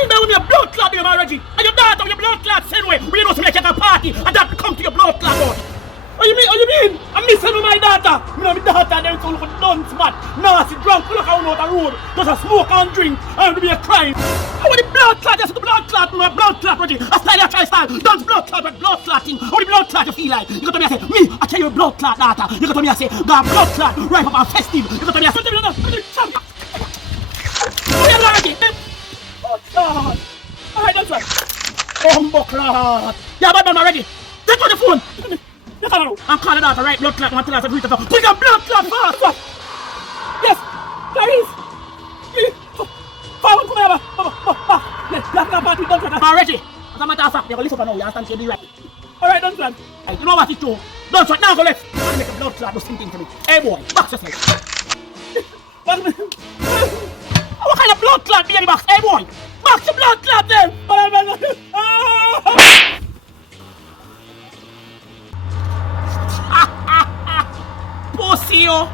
mean by with your blood clot name already? And your daughter with your blood clot same way. We know to make a party and that come to your blood clot out. What you mean? I'm missing with my daughter. Me know my daughter them so look dunce mad, nasty, drunk, look out on the road. Just a smoke and drink and to be a crime. I want the blood clot, just the blood clot, my blood clot, Reggie. I style that try style. Don't blood clot with blood clotting. How the blood clot you feel like? You go to me and say, me, I tell you blood clot daughter. You go to me and say, got blood clot, right up and festive. You go to me and say, oh God. Alright, that's right. Bumbo clot. Yeah, badman already. Take on the phone. Yes, I know. I'm calling out the right blood clot. I'm telling us to put the blood clot fast. Yes, Clarice. Please. Forward, come here. Blood clot party, don't try. Already. As a matter of fact, you're going to listen for now. You understand? You'll be right. Alright, don't try. You know what it's true. Don't try. Now go left. I'm going to make a blood clot do something to me. Hey boy, box yourself. What kind of blood clot baby box? Hey boy, box the blood clot then. Pussy, yo.